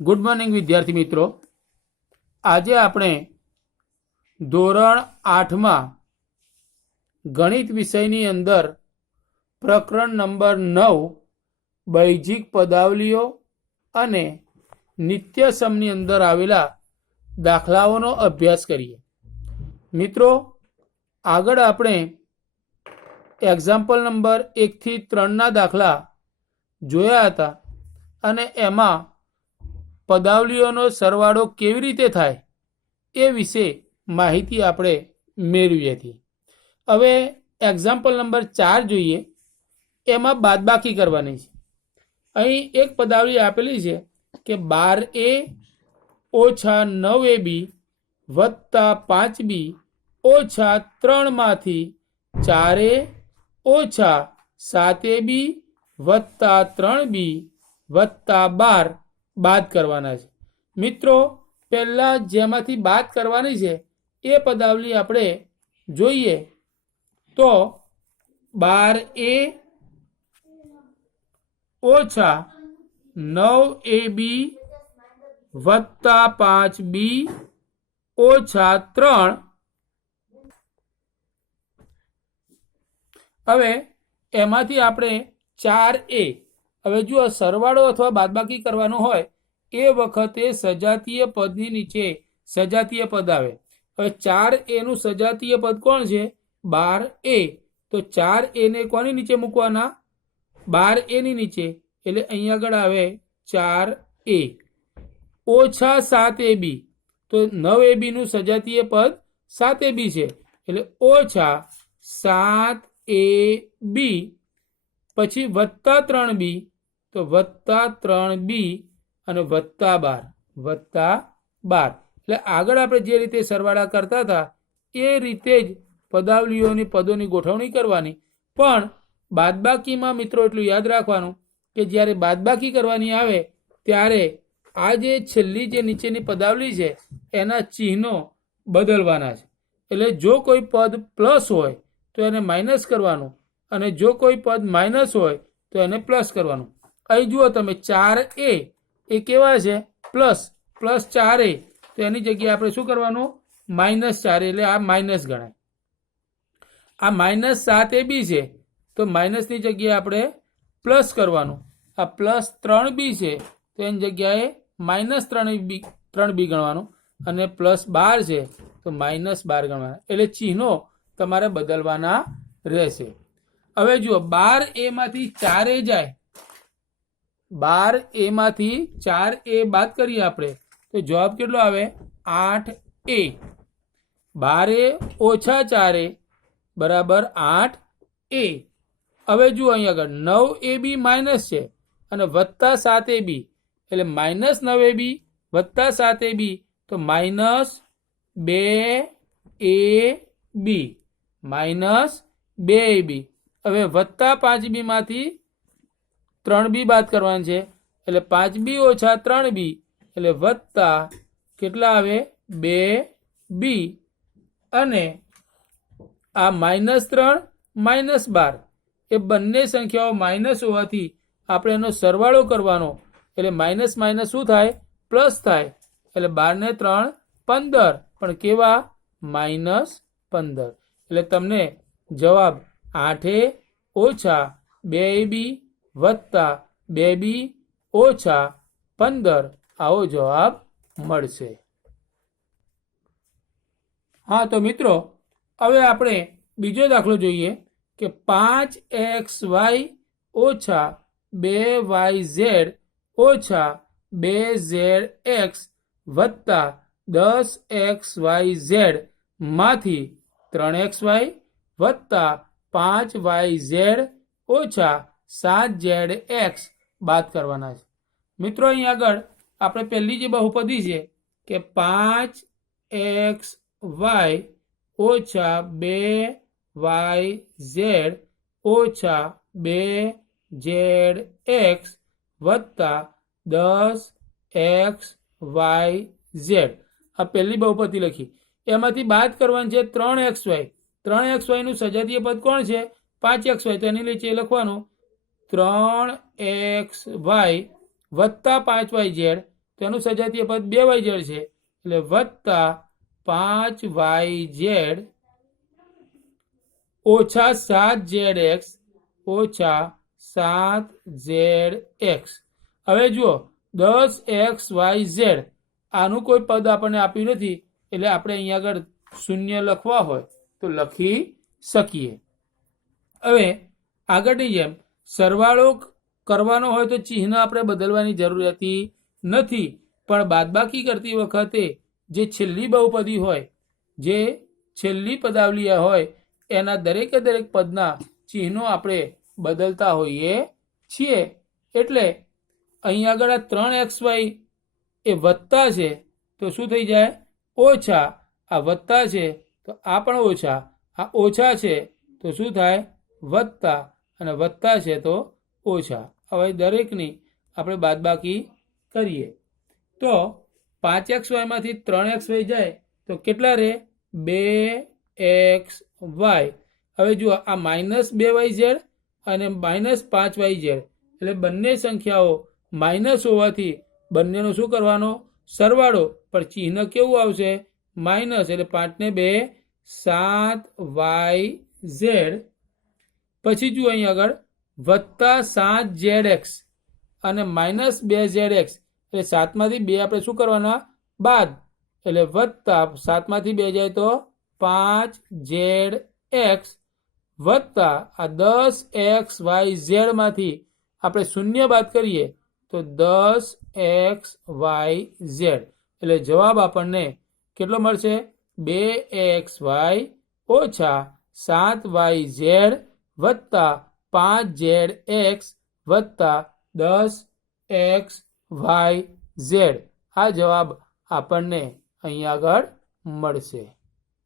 Good morning વિદ્યાર્થી મિત્રો. આજે આપણે ધોરણ આઠમાં ગણિત વિષયની અંદર પ્રકરણ નંબર નવ, બૈજિક પદાવલીઓ અને નિત્યસમની અંદર આવેલા દાખલાઓનો અભ્યાસ કરીએ. મિત્રો, આગળ આપણે એક્ઝામ્પલ નંબર એકથી ત્રણના દાખલા જોયા હતા અને એમાં પદાવલીઓનો સરવાળો કેવી રીતે થાય એ વિશે માહિતી આપણે મેળવી હતી હવે એક્ઝામ્પલ નંબર ચાર જોઈએ. એમાં બાદબાકી કરવાની છે. અહીં એક પદાવલી આપેલી છે કે બાર એ ઓછા નવ એ બી વત્તા પાંચ બી ઓછા ત્રણમાંથી ચારે ઓછા સાતે બી વત્તા ત્રણ બી વત્તા બાર બાદ કરવાના છે. મિત્રો, પહેલાં જેમાંથી બાદ કરવાની છે, એ પદાવલી આપણે જોઈએ તો બાર એ ઓછા નવ એ બી વત્તા પાંચ બી ઓછા ત્રણ. હવે એમાંથી આપણે ચાર એ હવે જો સરવાળો અથવા બાદબાકી કરવાનો હોય, એ વખતે સજાતીય પદની નીચે સજાતીય પદ આવે. હવે ચાર એનું સજાતીય પદ કોણ છે? બાર એ. તો ચાર એને કોની નીચે મૂકવાના? બાર એની નીચે. એટલે અહીં આગળ આવે ચાર એ. ઓછા સાત એ બી. તો નવ એ બીનું સજાતીય પદ સાત એ બી છે. એટલે ઓછા સાત એ બી પછી વત્તા ત્રણ બી, તો વત્તા ત્રણ બી અને વત્તા બાર વત્તા બાર. એટલે આગળ આપણે જે રીતે સરવાળા કરતા હતા, એ રીતે જ પદાવલીઓની પદોની ગોઠવણી કરવાની. પણ બાદબાકીમાં મિત્રો એટલું યાદ રાખવાનું કે જ્યારે બાદબાકી કરવાની આવે, ત્યારે આ જે છેલ્લી જે નીચેની પદાવલી છે, એના ચિહ્નો બદલવાના છે. એટલે જો કોઈ પદ પ્લસ હોય, તો એને માઇનસ કરવાનું. અને જો કોઈ પદ માઇનસ હોય, તો એને પ્લસ કરવાનું. અહીં જુઓ તમે ચાર એ એ કેવા છે? પ્લસ પ્લસ ચાર એ. તો એની જગ્યાએ આપણે શું કરવાનું? માઇનસ ચાર, એટલે આ માઇનસ ગણાય. આ માઇનસ સાત એ બી છે, તો માઇનસની જગ્યાએ આપણે પ્લસ કરવાનું. આ પ્લસ ત્રણ બી છે, તો એની જગ્યાએ માઇનસ ત્રણ બી ત્રણ બી ગણવાનું. અને પ્લસ બાર છે, તો માઇનસ બાર ગણવાના. એટલે ચિહ્નો તમારે બદલવાના રહેશે. હવે જુઓ, બાર એમાંથી ચારે જાય. બાર એમાંથી ચાર એ બાદ કરીએ આપણે, તો જવાબ કેટલો આવે? આઠ એ બારે ઓછા ચારે બરાબર આઠ એ હવે જુઓ અહીં આગળ, નવ એ બી માઇનસ છે અને વત્તા સાત એ બી એટલે માઇનસ નવ એ બી વત્તા સાત એ બી તો માઇનસ બે એ બી માઇનસ બે એ બી હવે વત્તા પાંચ બીમાંથી ત્રણ બી બાદ કરવાની છે. એટલે પાંચ બી ઓછા ત્રણ બી, એટલે વત્તા કેટલા આવે? બે બી. અને આ માઇનસ ત્રણ, માઇનસ બાર, એ બંને સંખ્યાઓ માઇનસ હોવાથી આપણે એનો સરવાળો કરવાનો. એટલે માઇનસ માઇનસ શું થાય? પ્લસ થાય. એટલે બારને ત્રણ, પંદર. પણ કેવા? માઇનસ પંદર. એટલે તમને જવાબ આઠે ઓછા બે બી વત્તા બે બી ઓછા પંદર. આવો જવાબ મળશે. હા, તો મિત્રો, હવે આપણે બીજો દાખલો જોઈએ કે પાંચ એક્સ વાય ઓછા બે વાય ઝેડ ઓછા બે ઝેડ એક્સ વત્તા દસ એક્સ વાય ઝેડમાંથી ત્રણ એક્સ વાય વત્તા પાંચ વાય ઝેડ ઓછા સાત ઝેડ એક્સ બાદ કરવાના છે. મિત્રો, અહીં આગળ આપણે પહેલી જે બહુપદી છે કે પાંચ એક્સ વાય ઓછા બે વાય ઝેડ ઓછા બે ઝેડ એક્સ વત્તા દસ એક્સ વાય ઝેડ. આ પહેલી બહુપતિ લખી. એમાંથી બાદ કરવાની છે ત્રણ એક્સ વાય. ત્રણ એક્સ વાયનું સજાતીય પદ કોણ છે? પાંચ એક્સ વાય. તો એની નીચે લખવાનું ત્રણ એક્સ વાય વત્તા પાંચ વાય ઝેડ. તો એનું સજાતીય પદ બે વાય ઝેડ છે. એટલે વત્તા પાંચ વાય ઝેડ ઓછા સાત ઝેડ એક્સ ઓછા સાત ઝેડ એક્સ. હવે જુઓ, દસ એક્સ વાય ઝેડ. આનું કોઈ પદ આપણને આપ્યું નથી. એટલે આપણે અહીંયા આગળ શૂન્ય લખવા હોય. તો લખી શકીએ. હવે આગળની જેમ સરવાળો કરવાનો હોય તો ચિહ્ન આપણે બદલવાની જરૂરિયાત નથી. પણ બાદબાકી કરતી વખતે જે છેલ્લી બહુપદી હોય, જે છેલ્લી પદાવલી હોય, એના દરેકે દરેક પદના ચિહ્નો આપણે બદલતા હોઈએ છીએ. એટલે અહીં આગળ આ ત્રણ એક્સ વાય એ વત્તા છે, તો શું થઈ જાય? ઓછા આ વત્તા છે તો આ પણ ઓછા. આ ઓછા છે તો શું થાય? વત્તા અને વત્તા છે તો ઓછા. હવે દરેકની આપણે બાદબાકી કરીએ. તો પાંચ એક્સ વાયમાંથી ત્રણ એક્સ વાય જાય તો કેટલા રહે? બે એક્સ વાય. હવે જુઓ, આ માઇનસ બે વાય ઝેડ અને માઇનસ પાંચ વાય ઝેડ. એટલે બંને સંખ્યાઓ માઇનસ હોવાથી બંનેનો શું કરવાનો? સરવાળો. પણ ચિહ્ન કેવું આવશે? માઇનસ. એટલે પાંચને બે સાત વાય ઝેડ. પછી જુઓ અહીં આગળ, વત્તા સાત ઝેડ એક્સ અને માઇનસ બે ઝેડ એક્સ. એટલે સાતમાંથી બે આપણે શું કરવાના? બાદ. એટલે વત્તા સાતમાંથી બે જાય તો પાંચ ઝેડ એક્સ વત્તા આ દસ એક્સ વાય ઝેડમાંથી આપણે શૂન્ય બાદ કરીએ તો દસ એક્સ વાય ઝેડ. એટલે જવાબ આપણને કેટલો મળશે? બે એક્સ વાય ઓછા સાત વાય ઝેડ વત્તા પાંચ ઝેડ એક્સ વત્તા દસ એક્સ વાય ઝેડ. આ જવાબ આપણને અહીં આગળ મળશે.